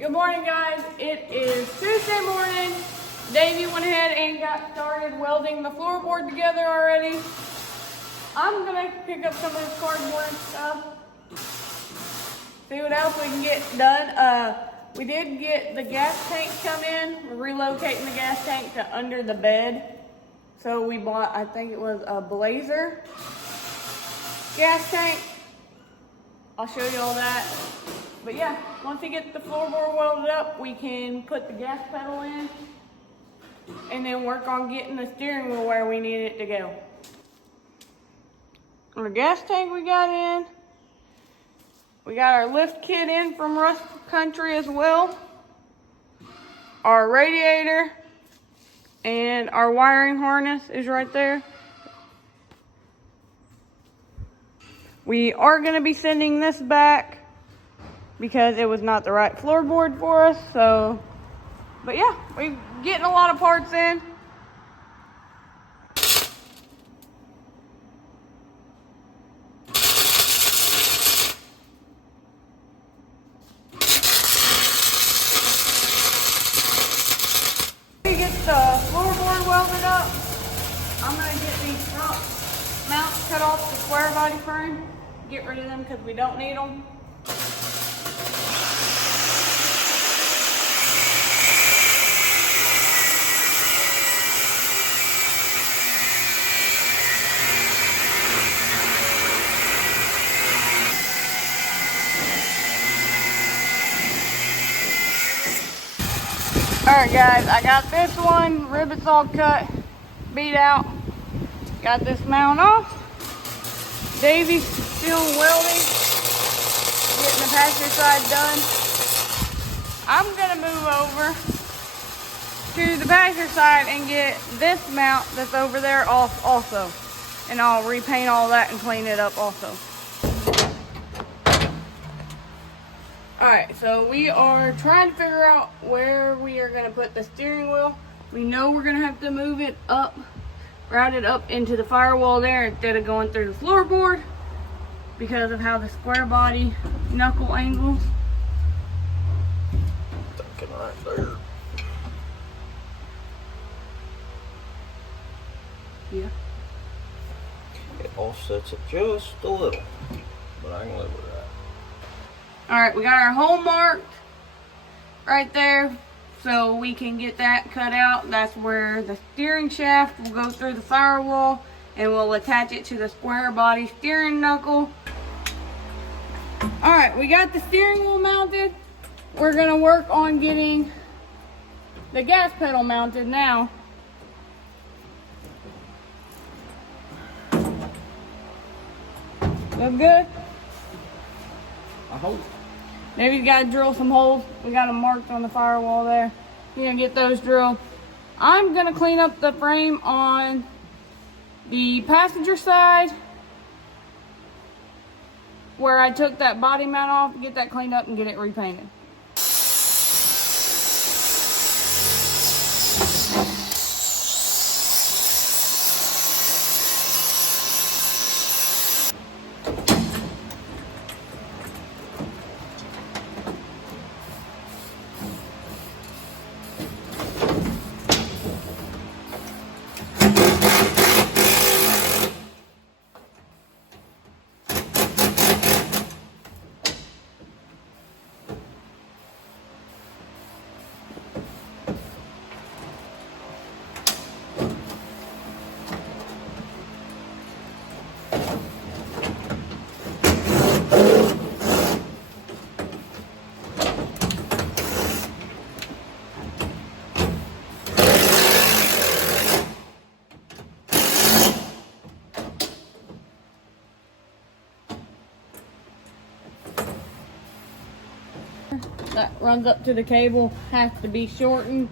Good morning, guys. It is Tuesday morning. Davey went ahead and got started welding the floorboard together already. I'm gonna pick up some of this cardboard and stuff. See what else we can get done. We did get the gas tank come in. We're relocating the gas tank to under the bed. So we bought, I think it was a Blazer gas tank. I'll show you all that. But yeah, once we get the floorboard welded up, we can put the gas pedal in and then work on getting the steering wheel where we need it to go. Our gas tank we got in. We got our lift kit in from Rust Country as well. Our radiator and our wiring harness is right there. We are going to be sending this back because it was not the right floorboard for us. So, but yeah, we're getting a lot of parts in. We get the floorboard welded up. I'm going to get these front mounts cut off the square body frame. Get rid of them because we don't need them. Alright guys, I got this one, rivets all cut, beat out. Got this mount off. Davey's still welding, getting the passenger side done. I'm gonna move over to the passenger side and get this mount that's over there off also. And I'll repaint all that and clean it up also. Alright, so we are trying to figure out where we are gonna put the steering wheel. We know we're gonna have to move it up, route it up into the firewall there instead of going through the floorboard because of how the square body knuckle angles. Thinking right there. Yeah. It offsets it just a little, but I can live with that. Alright, we got our hole marked right there so we can get that cut out. That's where the steering shaft will go through the firewall and we'll attach it to the square body steering knuckle. Alright, we got the steering wheel mounted. We're going to work on getting the gas pedal mounted now. Look good? I hope. Maybe we got to drill some holes. We got them marked on the firewall there. You're going to get those drilled. I'm going to clean up the frame on the passenger side where I took that body mount off, get that cleaned up and get it repainted. That runs up to the cable has to be shortened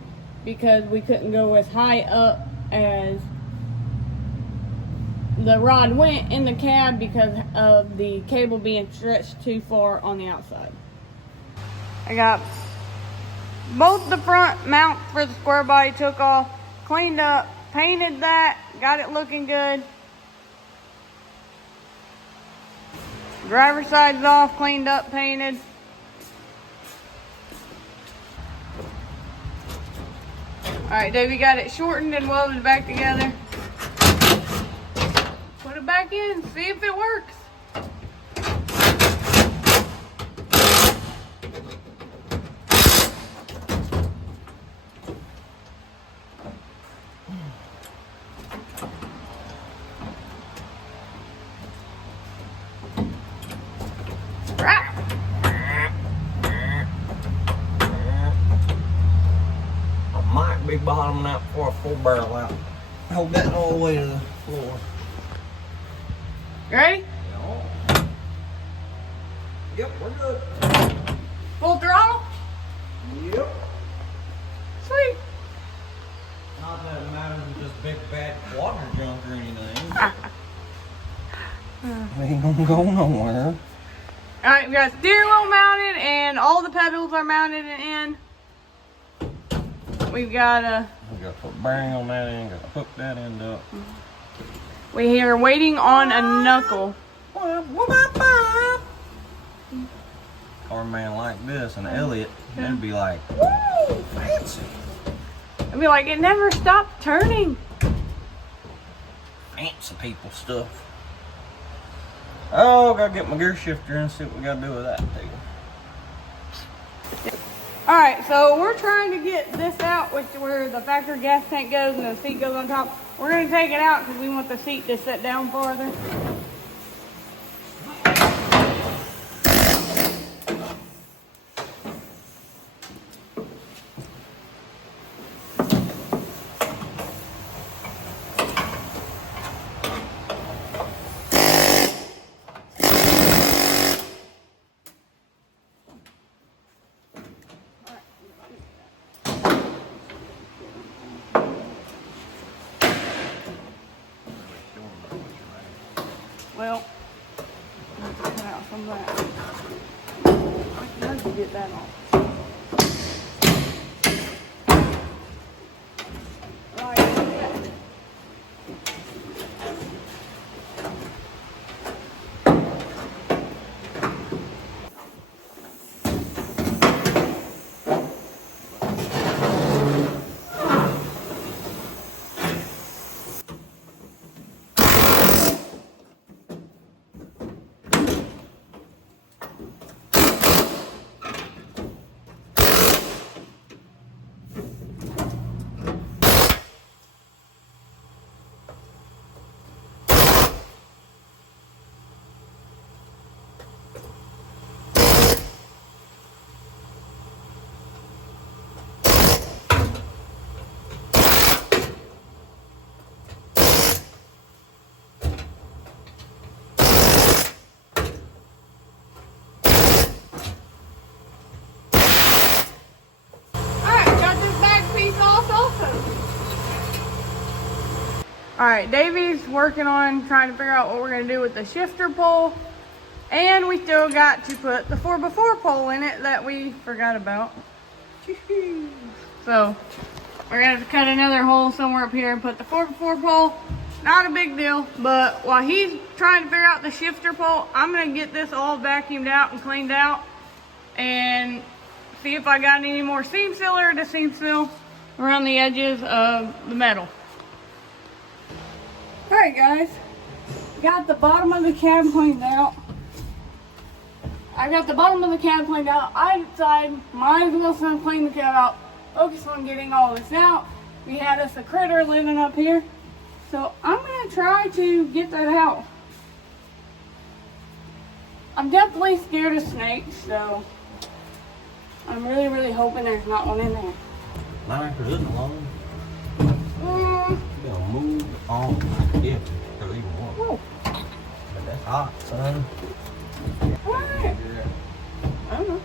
because we couldn't go as high up as the rod went in the cab because of the cable being stretched too far on the outside. I got both the front mounts for the square body took off, cleaned up, painted that, got it looking good. Driver's side's off, cleaned up, painted. Alright, Davey got it shortened and welded back together. Put it back in, see if it works. Be bottoming out for a full barrel out. Hold that all the way to the floor. Ready? Yep, we're good. Full throttle? Yep. Sweet. Not that it matters with this big bad water junk or anything. We ain't gonna go nowhere. Alright, we got steering wheel mounted and all the pedals are mounted and in. We've got we got to put a bearing on that end, got to hook that end up. We are waiting on a knuckle. Or a man like this, an Elliot, they'd be like, woo, fancy. I'd be like, it never stopped turning. Fancy people stuff. Oh, gotta get my gear shifter and see what we gotta do with that thing. Alright, so we're trying to get this out, where the factory gas tank goes and the seat goes on top. We're going to take it out because we want the seat to sit down farther. Well, let's cut out some of that. I can hardly get that off. Right, okay. Alright, Davey's working on trying to figure out what we're going to do with the shifter pole. And we still got to put the 4x4 pole in it that we forgot about. So, we're going to have to cut another hole somewhere up here and put the 4x4 pole. Not a big deal, but while he's trying to figure out the shifter pole, I'm going to get this all vacuumed out and cleaned out. And see if I got any more seam sealer to seam seal around the edges of the metal. Alright guys, got the bottom of the cab cleaned out. I got the bottom of the cab cleaned out. I decided might as well clean the cab out, focus on getting all this out. We had us a critter living up here, so I'm going to try to get that out. I'm definitely scared of snakes, so I'm really hoping there's not one in there. Not after this long. You're gonna move on if there's even one. But that's hot, son. Alright. I don't know.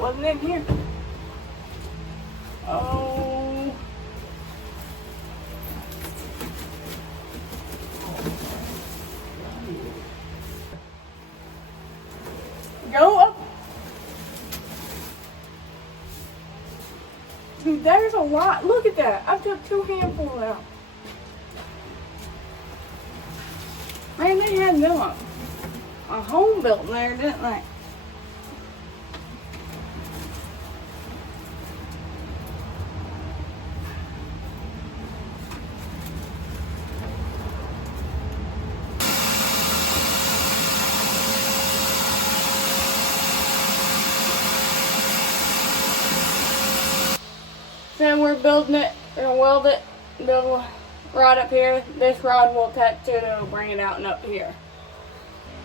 Wasn't in here. Oh. Go up. Dude, there's a lot. Look at that. I took 2 handfuls out. Man, they had them a home built in there, didn't they? Then we're building it. We're gonna weld it, build a rod up here. This rod will attach to it and it'll bring it out and up here.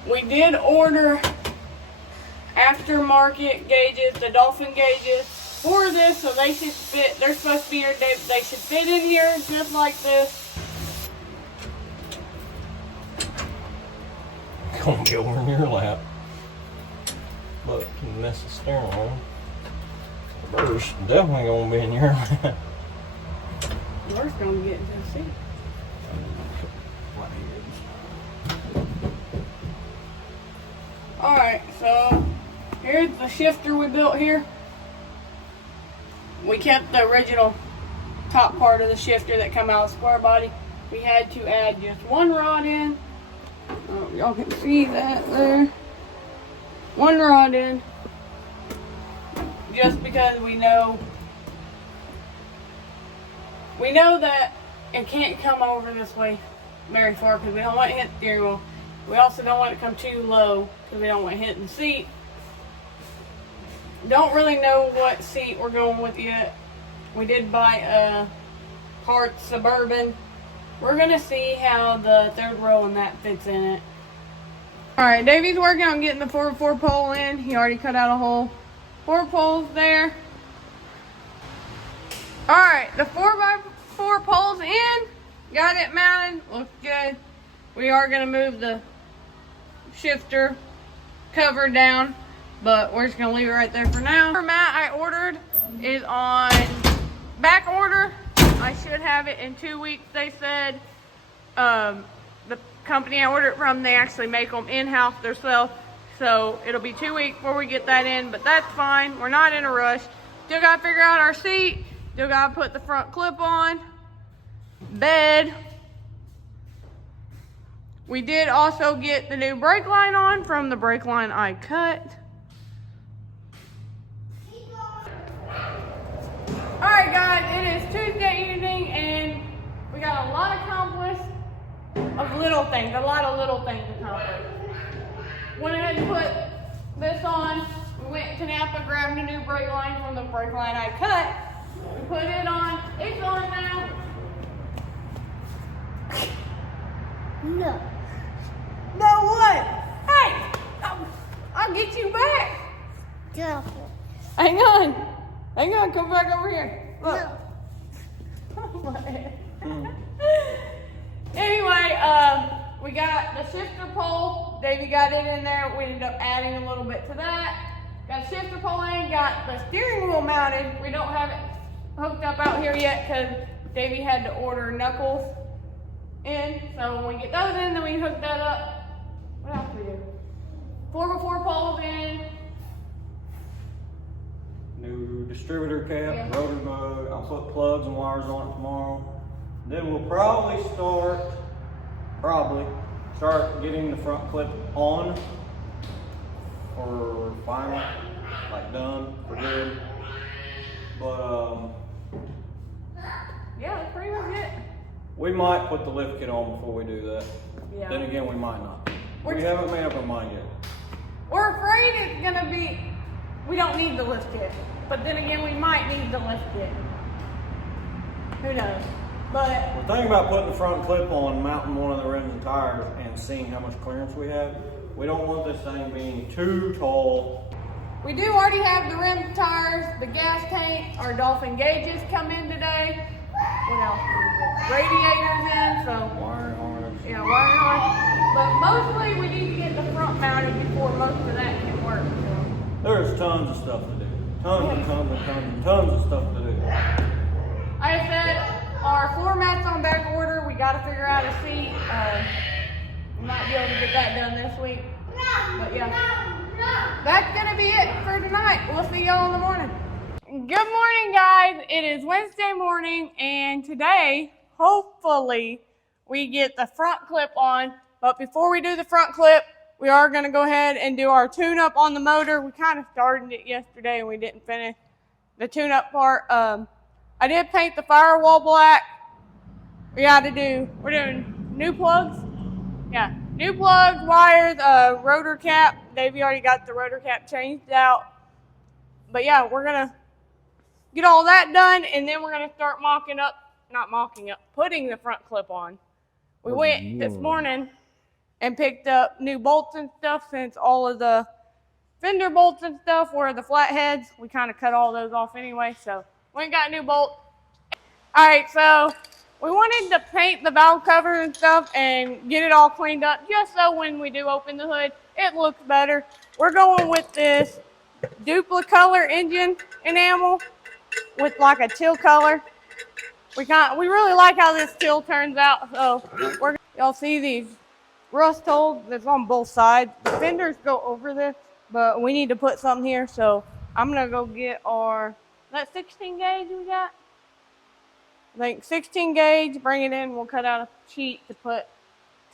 We did order aftermarket gauges, the dolphin gauges, for this, so they should fit. They're supposed to be here. They should fit in here just like this. Gonna be over in your lap. But can mess the steering wheel. First, definitely gonna be in your lap. We're gonna get into the seat. Alright, so here's the shifter we built here. We kept the original top part of the shifter that come out of the square body. We had to add just one rod in. Oh, y'all can see that there. One rod in. Just because we know that it can't come over this way very far because we don't want it to hit the steering wheel. We also don't want it to come too low because we don't want it hitting the seat. Don't really know what seat we're going with yet. We did buy a Hart Suburban. We're gonna see how the third row and that fits in it. Alright, Davey's working on getting the 4x4 pole in. He already cut out a hole. 4 poles there. Alright, the 4x4 poles in. Got it mounted. Looks good. We are gonna move the shifter cover down, but we're just gonna leave it right there for now. The mat I ordered is on back order. I should have it in 2 weeks, they said. The company I ordered it from, they actually make them in-house themselves, so it'll be 2 weeks before we get that in, but that's fine. We're not in a rush. Still gotta figure out our seat. Still gotta put the front clip on. Bed. We did also get the new brake line on from the brake line I cut. Alright guys, it is Tuesday evening and we got a lot accomplished of little things, a lot of little things accomplished. Went ahead and put this on. We went to Napa, grabbed a new brake line from the brake line I cut. We put it on. It's on now. No. No what? Hey, I'll get you back. Drop it. Hang on, come back over here. Look. No. Anyway, we got the shifter pole. Davey got it in there. We ended up adding a little bit to that. Got shifter pole in, got the steering wheel mounted. We don't have it hooked up out here yet because Davey had to order knuckles in. So when we get those in, then we hook that up. What else we do? 4x4 poles in. New distributor cap, Yeah. rotor mode. I'll put plugs and wires on it tomorrow. Then we'll probably start getting the front clip on for final, like done for good. But Yeah, that's pretty much it. we might put the lift kit on before we do that. Yeah. Then again, we might not. We're We haven't made up our mind yet. We're afraid it's gonna be, we don't need the lift kit. But then again, we might need the lift kit. Who knows? But We're thinking about putting the front clip on, mounting one of the rims and tires, and seeing how much clearance we have. We don't want this thing being too tall. we do already have the rim tires, the gas tank, our dolphin gauges come in today. What else did we get? Radiators in, so Wiring harness. yeah, wiring on. But mostly we need to get the front mounted before most of that can work. So. There's tons of stuff to do. Tons of stuff to do. Like I said, our floor mat's on back order. We got to figure out a seat. We might be able to get that done this week. But yeah, that's going to be it for tonight. We'll see y'all in the morning. Good morning, guys. It is Wednesday morning, and today, hopefully, we get the front clip on. But before we do the front clip, we are going to go ahead and do our tune-up on the motor. We kind of started it yesterday, and we didn't finish the tune-up part. I did paint the firewall black. We're doing new plugs. Yeah, new plugs, wires, rotor cap. Davey already got the rotor cap changed out. But yeah, we're gonna get all that done, and then we're gonna start putting the front clip on. We went this morning and picked up new bolts and stuff, since all of the fender bolts and stuff were the flatheads. We kind of cut all those off anyway, so we ain't got a new bolt. All right, so we wanted to paint the valve cover and stuff and get it all cleaned up, just so when we do open the hood, it looks better. We're going with this duplicolor engine enamel with like a teal color. We really like how this teal turns out, so y'all see these rust holes that's on both sides. The fenders go over this, but we need to put something here, so I'm gonna go get that 16 gauge we got. I think 16 gauge, bring it in, we'll cut out a sheet to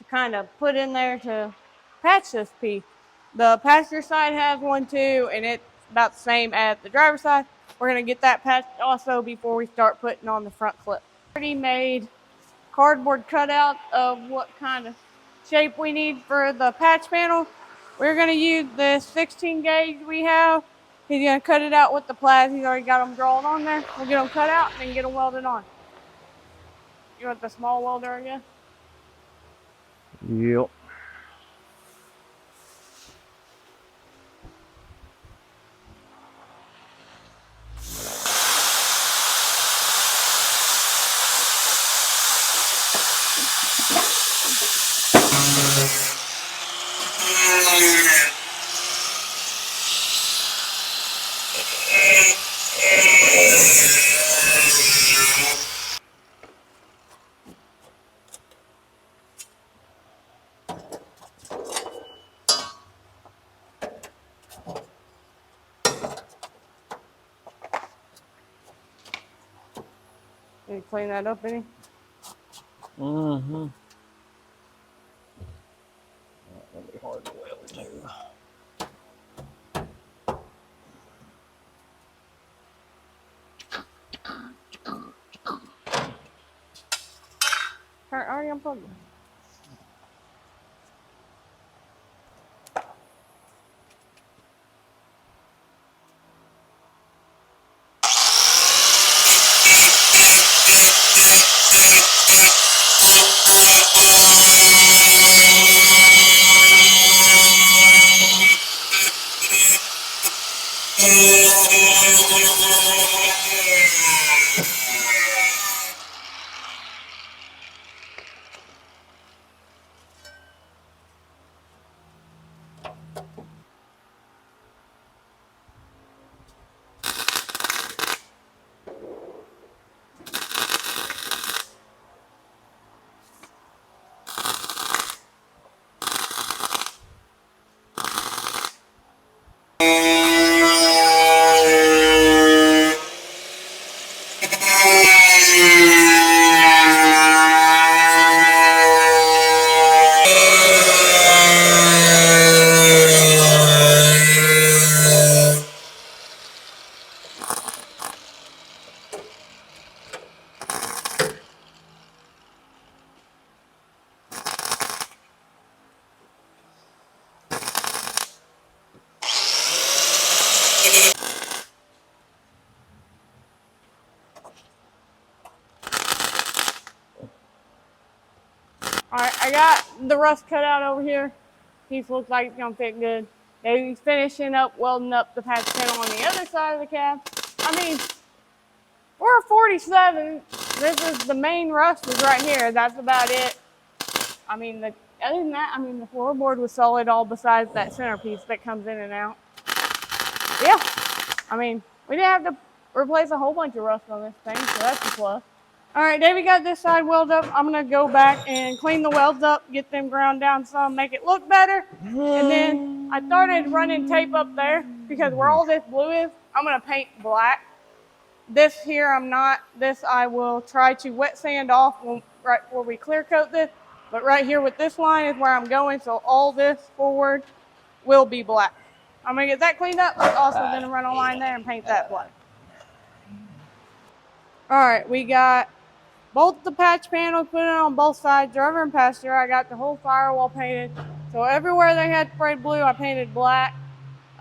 kind of put in there to patch this piece. The passenger side has one too, and it's about the same as the driver's side. We're gonna get that patched also before we start putting on the front clip. Already made cardboard cutout of what kind of shape we need for the patch panel. We're gonna use the 16 gauge we have. He's gonna cut it out with the pliers. He's already got them drawn on there. We'll get them cut out and then get them welded on. You want the small welder again? Yep. Need to clean that up any? Mm-hmm. That'll be hard to weld too. I already unplugged it. Alright, I got the rust cut out over here. Piece looks like it's gonna fit good. He's finishing up welding up the patch panel on the other side of the cab. I mean, we're a 47. This is the main rust is right here. That's about it. I mean, other than that, I mean, the floorboard was solid all besides that centerpiece that comes in and out. Yeah, I mean, we didn't have to replace a whole bunch of rust on this thing, so that's a plus. All right, Davey got this side welded up. I'm gonna go back and clean the welds up, get them ground down some, make it look better. And then I started running tape up there because where all this blue is, I'm gonna paint black. This here, I'm not. This I will try to wet sand off right before we clear coat this. But right here with this line is where I'm going, so all this forward will be black. I'm gonna get that cleaned up, but also gonna run a line there and paint that black. All right, we got both the patch panels put it on both sides, driver and passenger. I got the whole firewall painted. So everywhere they had sprayed blue, I painted black.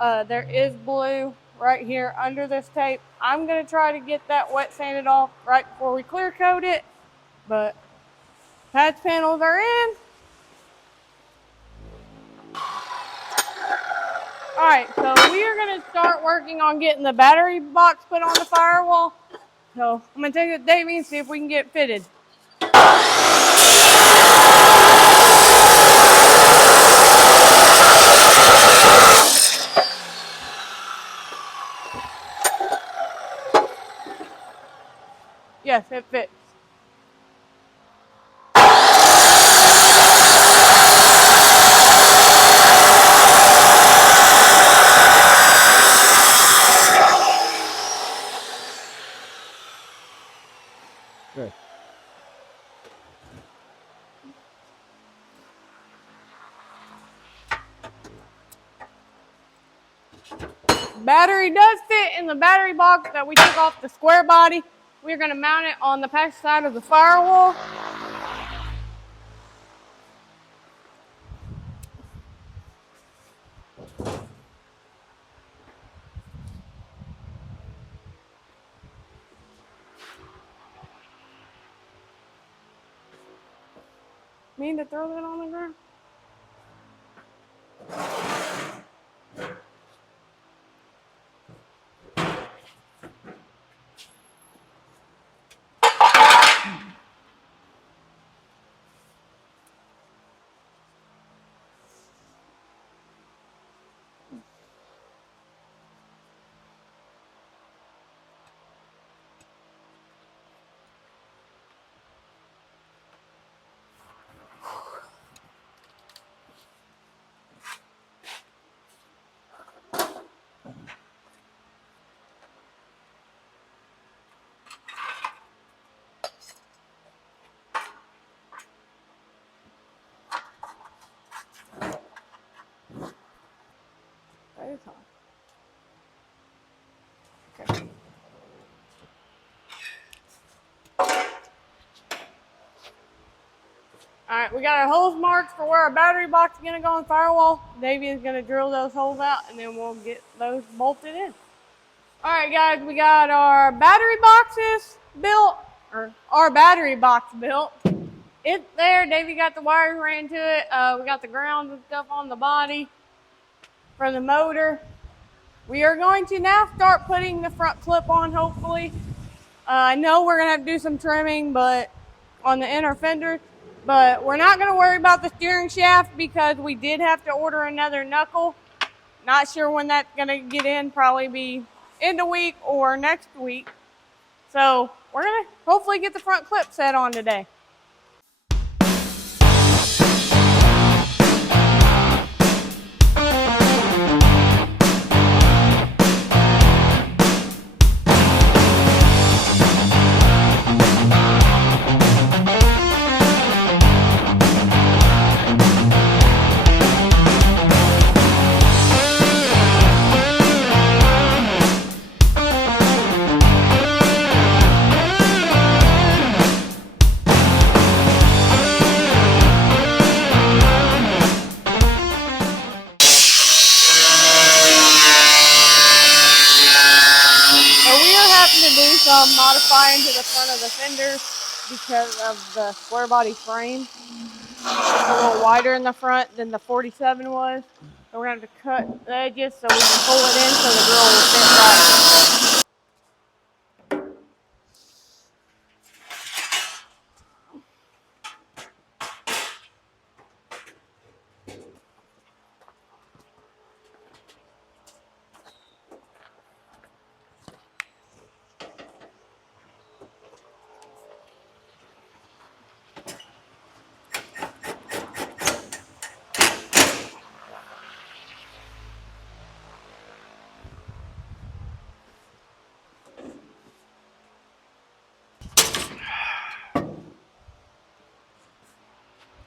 There is blue right here under this tape. I'm gonna try to get that wet sanded off right before we clear coat it, but patch panels are in. All right, so we are gonna start working on getting the battery box put on the firewall. So I'm gonna take it to Davey and see if we can get it fitted. Yes, it fits. Good. Battery does fit in the battery box that we took off the square body. We're gonna mount it on the patch side of the firewall. Mean to throw that on the ground? That is hot. Okay. All right, we got our holes marked for where our battery box is gonna go on the firewall. Davey is gonna drill those holes out and then we'll get those bolted in. All right, guys, we got our battery boxes built, or our battery box built. It's there. Davey got the wires ran to it. We got the grounds and stuff on the body for the motor. We are going to now start putting the front clip on, hopefully. I know we're gonna have to do some trimming, but on the inner fender, but we're not gonna worry about the steering shaft because we did have to order another knuckle. Not sure when that's gonna get in, probably be end of week or next week. So we're gonna hopefully get the front clip set on today. Some modifying to the front of the fender because of the square body frame. It's a little wider in the front than the 47 was. So we're going to have to cut the edges so we can pull it in so the grill will fit right.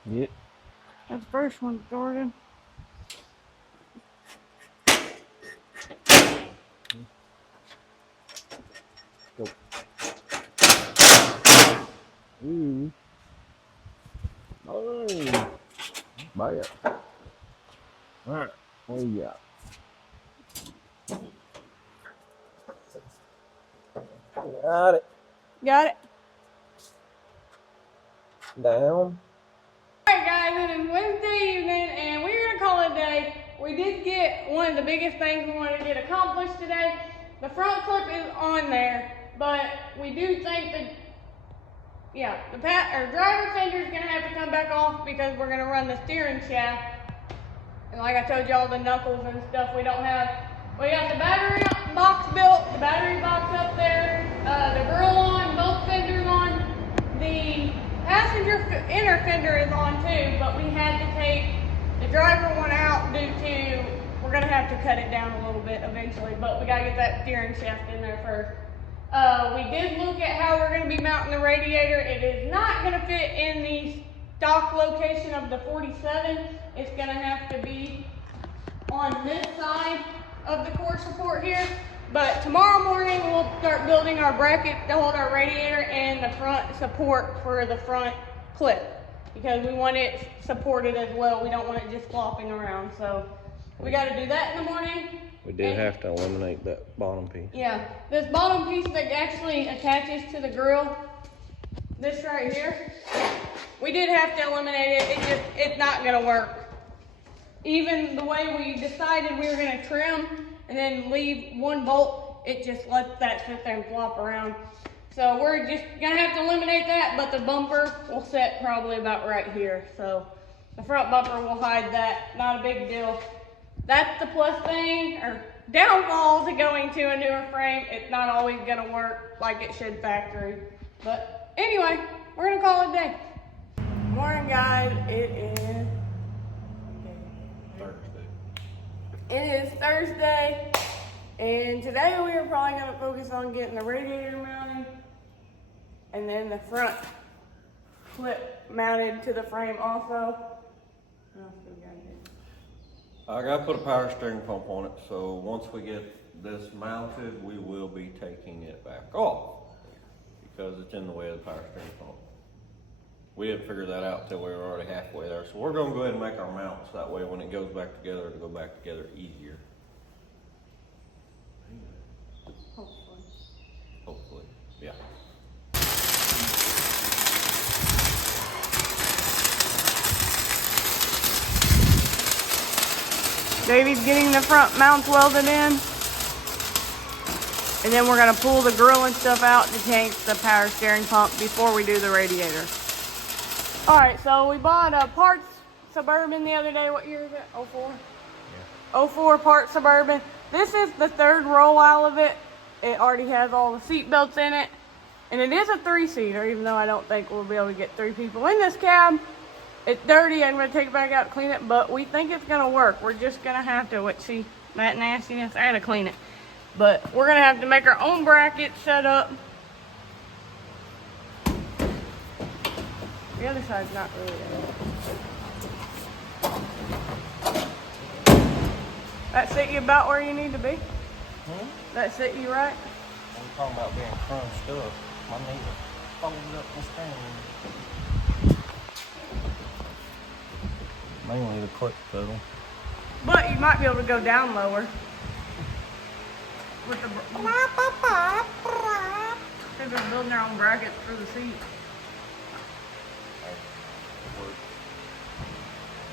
Yep. That's the first one, Jordan. Go. Ooh. Oh. Bad. All right. What do you got? Got it. Got it? Down. Alright guys, it is Wednesday evening and we're gonna call it a day. We did get one of the biggest things we wanted to get accomplished today. The front clip is on there, but we do think that, yeah, the driver fender is gonna have to come back off because we're gonna run the steering shaft. And like I told you, all the knuckles and stuff we don't have. We got the battery box built, the battery box up there, the grill on, both fenders on. The passenger inner fender is on too, but we had to take the driver one out due to, we're gonna have to cut it down a little bit eventually, but we gotta get that steering shaft in there first. We did look at how we're gonna be mounting the radiator. It is not gonna fit in the stock location of the 47. It's gonna have to be on this side of the core support here. But tomorrow morning we'll start building our bracket to hold our radiator and the front support for the front clip, because we want it supported as well. We don't want it just flopping around. So we got to do that in the morning. We did have to eliminate that bottom piece. Yeah, this bottom piece that actually attaches to the grill, this right here, we did have to eliminate it. It's not gonna work. Even the way we decided we were gonna trim and then leave one bolt, it just lets that sit there and flop around. So we're just gonna have to eliminate that, but the bumper will set probably about right here. So the front bumper will hide that, not a big deal. That's the plus thing, or downfall to going to a newer frame. It's not always gonna work like it should factory. But anyway, we're gonna call it a day. Morning guys, it is Thursday. It is Thursday, and today we are probably going to focus on getting the radiator mounted, and then the front clip mounted to the frame also. What else do we got here? I got to put a power steering pump on it, so once we get this mounted, we will be taking it back off because it's in the way of the power steering pump. We didn't figure that out until we were already halfway there. So we're gonna go ahead and make our mounts. That way when it goes back together, it'll go back together easier. Hopefully. Hopefully, yeah. Davey's getting the front mounts welded in. And then we're gonna pull the grill and stuff out to change the power steering pump before we do the radiator. All right, so we bought a parts Suburban the other day. What year is it? 04? Yeah. 04 parts Suburban. This is the third rollout of it. It already has all the seat belts in it. And it is a 3-seater, even though I don't think we'll be able to get 3 people in this cab. It's dirty. I'm gonna take it back out to clean it, but we think it's gonna work. We're just gonna have to, see that nastiness? I gotta clean it. But we're gonna have to make our own bracket set up. The other side's not really there. That set you about where you need to be? That set you right? I'm talking about being crunched up. My knee folded up the steering. Mainly the clutch pedal. But you might be able to go down lower. With the because they're building their own brackets for the seat.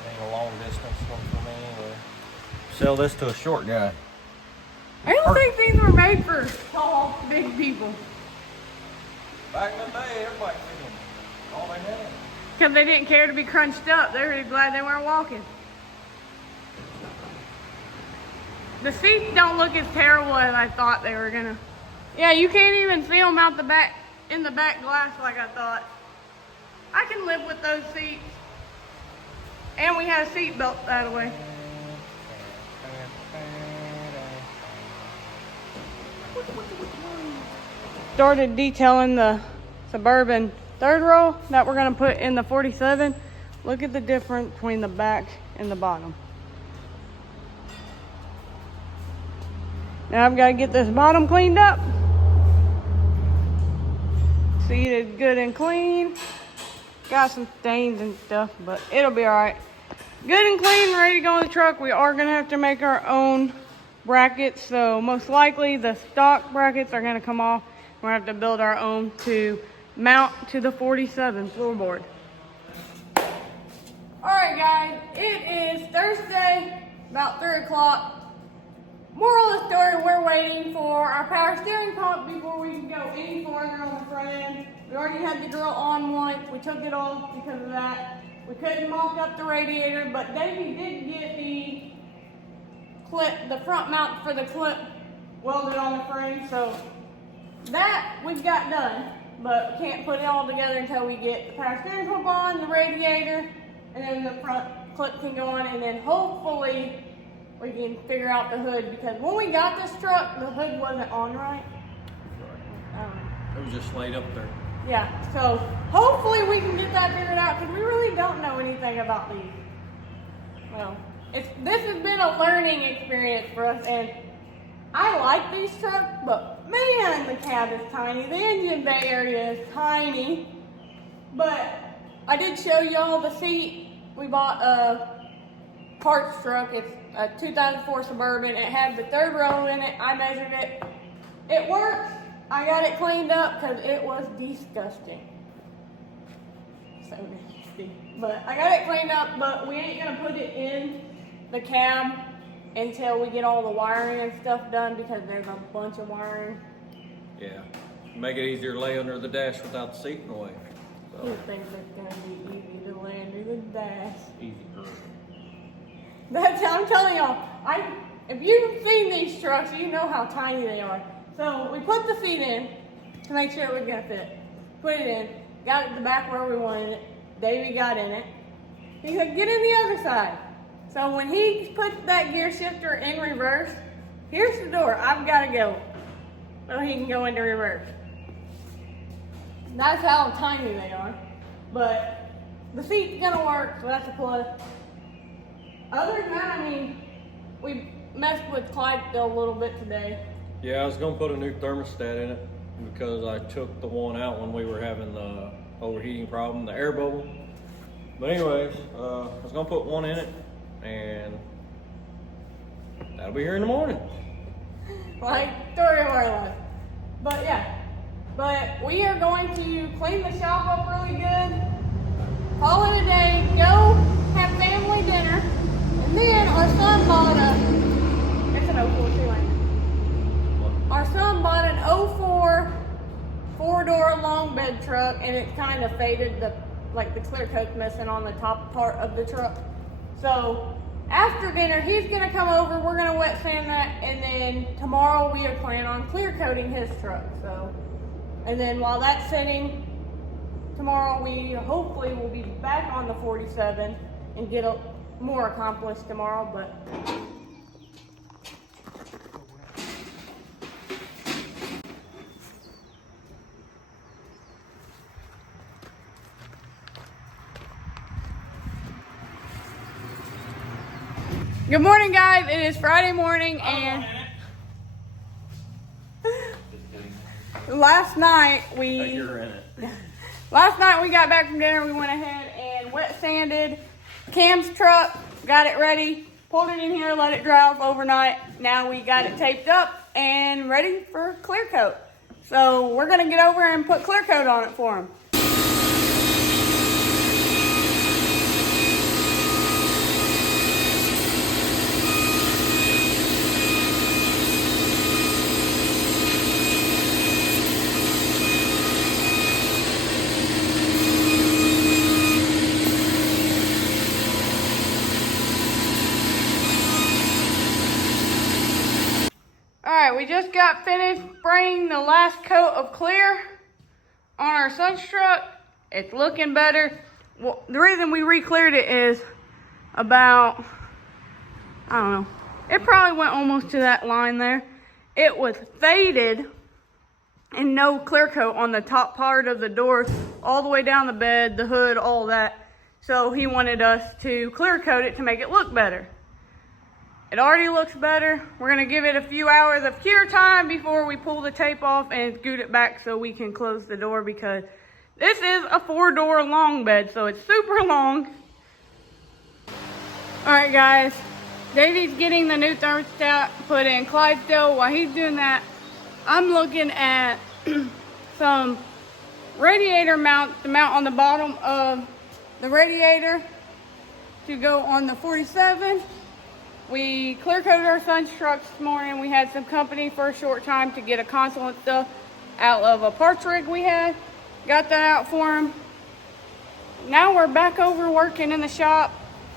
Ain't a long distance one for me anyway. Sell this to a short guy. I don't think these were made for tall, big people. Back in the day, everybody fit them. All they had. Because they didn't care to be crunched up. They were glad they weren't walking. The seats don't look as terrible as I thought they were gonna. Yeah, you can't even see them out the back, in the back glass like I thought. I can live with those seats. And we had a seat belt that way. Started detailing the Suburban third row that we're gonna put in the 47. Look at the difference between the back and the bottom. Now I've got to get this bottom cleaned up. Seated good and clean. Got some stains and stuff, but it'll be all right. Good and clean, ready to go in the truck. We are gonna have to make our own brackets, so most likely the stock brackets are gonna come off. We're gonna have to build our own to mount to the 47 floorboard. All right, guys, it is Thursday, about 3 o'clock. Moral of the story, we're waiting for our power steering pump before we can go any farther on the front end. We already had the drill on once. We took it off because of that. We couldn't mock up the radiator, but Davey did get the clip, the front mount for the clip welded on the frame, so that we've got done, but we can't put it all together until we get the power steering pump on, the radiator, and then the front clip can go on, and then hopefully we can figure out the hood, because when we got this truck, the hood wasn't on right. It was just laid up there. Yeah, so hopefully we can get that figured out, because we really don't know anything about these. Well, this has been a learning experience for us, and I like these trucks, but man, the cab is tiny. The engine bay area is tiny. But I did show y'all the seat. We bought a parts truck. It's a 2004 Suburban. It had the 3rd row in it. I measured it. It works. I got it cleaned up because it was disgusting. So nasty. But I got it cleaned up, but we ain't gonna put it in the cab until we get all the wiring and stuff done, because there's a bunch of wiring. Yeah. Make it easier to lay under the dash without the seat in the way. So. Who thinks it's gonna be easy to lay under the dash? Easy. I'm telling y'all, if you've seen these trucks, you know how tiny they are. So we put the seat in to make sure it was gonna fit. Put it in, got it the back where we wanted it. Davey got in it. He said, get in the other side. So when he put that gear shifter in reverse, here's the door. I've got to go so he can go into reverse. That's how tiny they are. But the seat's going to work, so that's a plus. Other than that, I mean, we messed with Clydesdale a little bit today. Yeah, I was going to put a new thermostat in it because I took the one out when we were having the overheating problem, the air bubble. But anyways, I was going to put one in it, and that'll be here in the morning. Like, story of our life. But yeah, but we are going to clean the shop up really good, call it a day, go have family dinner, and then our son bought it's an 04 two-lane. Our son bought an 04 4-door long bed truck, and it kind of faded, the clear coat's missing on the top part of the truck. So after dinner, he's gonna come over, we're gonna wet sand that, and then tomorrow we are planning on clear coating his truck. So, and then while that's sitting, tomorrow we hopefully will be back on the 47 and get more accomplished tomorrow, but good morning, guys. It is Friday morning, and last night we got back from dinner. We went ahead and wet sanded Cam's truck, got it ready, pulled it in here, let it dry off overnight. Now we got it taped up and ready for clear coat. So we're gonna get over and put clear coat on it for him. Alright, we just got finished spraying the last coat of clear on our son's truck. It's looking better. Well, the reason we re-cleared it is about, I don't know, it probably went almost to that line there. It was faded and no clear coat on the top part of the door, all the way down the bed, the hood, all that. So he wanted us to clear coat it to make it look better. It already looks better. We're gonna give it a few hours of cure time before we pull the tape off and scoot it back so we can close the door, because this is a 4-door long bed, so it's super long. All right, guys, Davey's getting the new thermostat put in Clydesdale. While he's doing that, I'm looking at some radiator mount to mount on the bottom of the radiator to go on the 47. We clear coated our son's truck this morning. We had some company for a short time to get a console and stuff out of a parts rig we had. Got that out for him. Now we're back over working in the shop.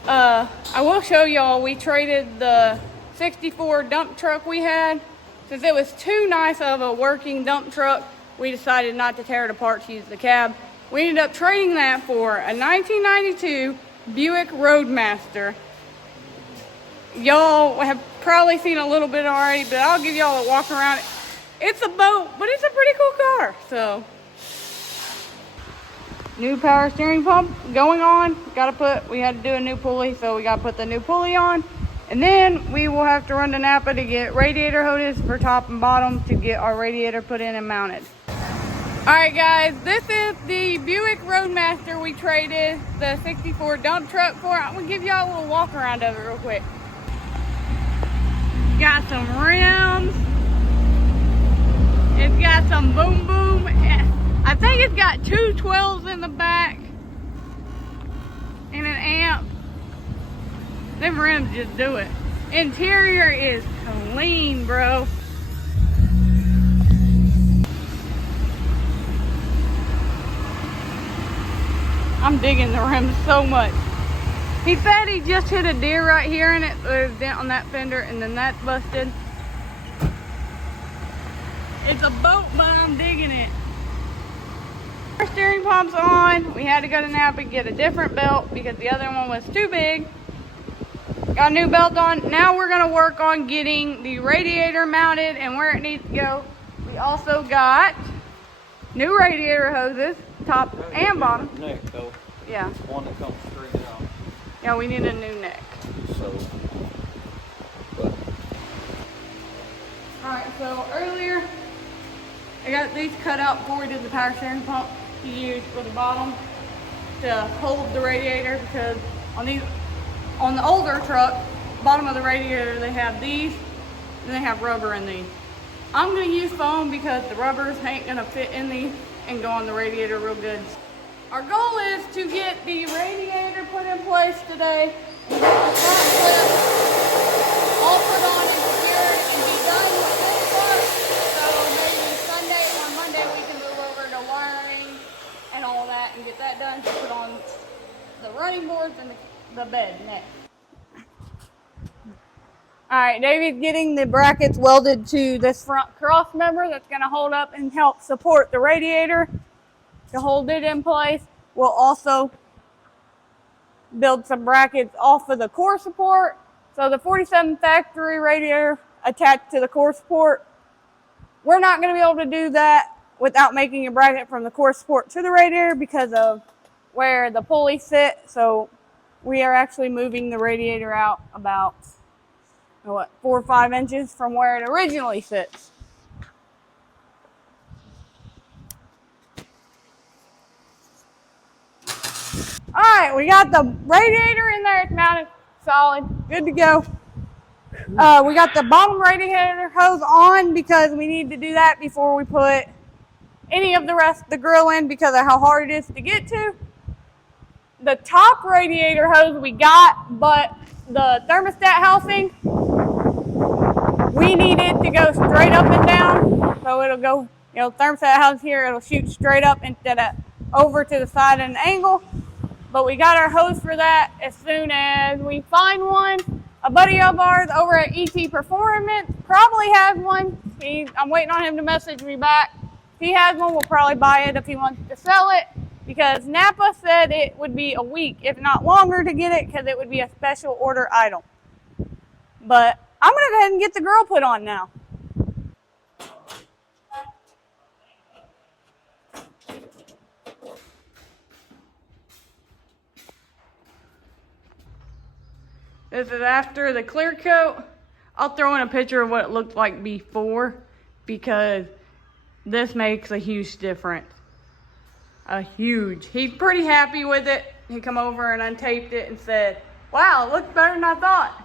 I will show y'all, we traded the 64 dump truck we had. Since it was too nice of a working dump truck, we decided not to tear it apart to use the cab. We ended up trading that for a 1992 Buick Roadmaster. Y'all have probably seen a little bit already, but I'll give y'all a walk around. It's a boat, but it's a pretty cool car. So, new power steering pump going on. We had to do a new pulley, so we got to put the new pulley on. And then we will have to run to Napa to get radiator hoses for top and bottom to get our radiator put in and mounted. All right, guys, this is the Buick Roadmaster we traded the 64 dump truck for. I'm gonna give y'all a little walk around of it real quick. Got some rims. It's got some boom boom. I think it's got two 12s in the back and an amp. Them rims just do it. Interior is clean, bro. I'm digging the rims so much. He said he just hit a deer right here in it. There's a dent on that fender and then that's busted. It's a boat, but I'm digging it. Our steering pump's on. We had to go to Napa and get a different belt because the other one was too big. Got a new belt on. Now we're gonna work on getting the radiator mounted and where it needs to go. We also got new radiator hoses, top and bottom. Neck though. Yeah. One that comes straight out. Yeah, we need a new neck. So, but. Alright, so earlier I got these cut out before we did the power steering pump to use for the bottom to hold the radiator because on the older truck, bottom of the radiator, they have these and they have rubber in these. I'm gonna use foam because the rubbers ain't gonna fit in these and go on the radiator real good. Our goal is to get the radiator put in place today, get the front clip all put on and secured and be done with this part. So maybe Sunday or Monday we can move over to wiring and all that and get that done to put on the running boards and the bed next. All right, David's getting the brackets welded to this front cross member that's gonna hold up and help support the radiator to hold it in place. We'll also build some brackets off of the core support. So the 47 factory radiator attached to the core support, we're not gonna be able to do that without making a bracket from the core support to the radiator because of where the pulleys sit. So we are actually moving the radiator out about 4 or 5 inches from where it originally sits. All right, we got the radiator in there. It's mounted solid, good to go. We got the bottom radiator hose on because we need to do that before we put any of the rest of the grill in because of how hard it is to get to. The top radiator hose we got, but the thermostat housing, we need it to go straight up and down. So it'll go, thermostat housing here, it'll shoot straight up instead of over to the side at an angle. But we got our hose for that as soon as we find one. A buddy of ours over at ET Performance probably has one. I'm waiting on him to message me back. If he has one, we'll probably buy it if he wants to sell it. Because Napa said it would be a week, if not longer, to get it because it would be a special order item. But I'm going to go ahead and get the grill put on now. This is after the clear coat. I'll throw in a picture of what it looked like before because this makes a huge difference. He's pretty happy with it. He come over and untaped it and said, wow, it looks better than I thought.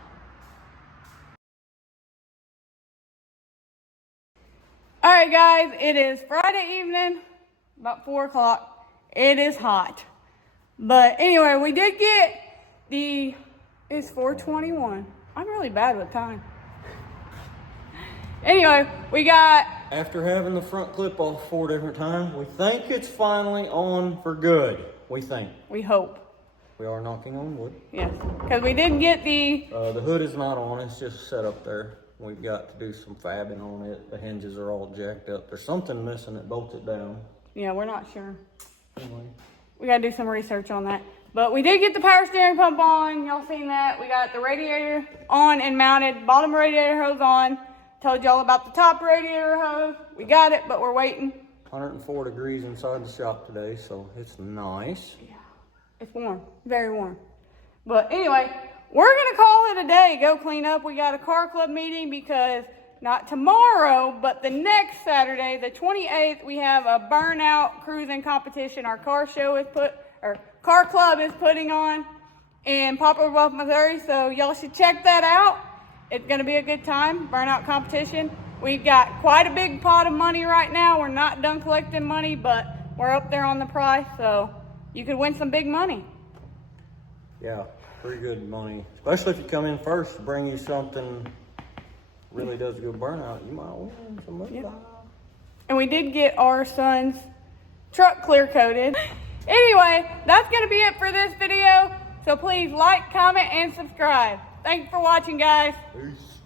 All right, guys, it is Friday evening, about 4 o'clock. It is hot. But anyway, we did get it's 4:21. I'm really bad with time. Anyway, we got... After having the front clip off 4 different times, we think it's finally on for good. We think. We hope. We are knocking on wood. Yes, because we did get the hood is not on, it's just set up there. We've got to do some fabbing on it. The hinges are all jacked up. There's something missing that bolts it down. Yeah, we're not sure. Anyway. We gotta do some research on that. But we did get the power steering pump on. Y'all seen that. We got the radiator on and mounted. Bottom radiator hose on. Told y'all about the top radiator hose. We got it, but we're waiting. 104 degrees inside the shop today, so it's nice. Yeah, it's warm, very warm. But anyway, we're gonna call it a day. Go clean up. We got a car club meeting because not tomorrow, but the next Saturday, the 28th, we have a burnout cruising competition. Our car club is putting on in Poplar Bluff, Missouri. So y'all should check that out. It's gonna be a good time, burnout competition. We've got quite a big pot of money right now. We're not done collecting money, but we're up there on the price, so you could win some big money. Yeah, pretty good money. Especially if you come in first to bring you something really does a good burnout, you might win some money. Yep. And we did get our son's truck clear coated. Anyway, that's gonna be it for this video. So please like, comment, and subscribe. Thanks for watching, guys. Peace.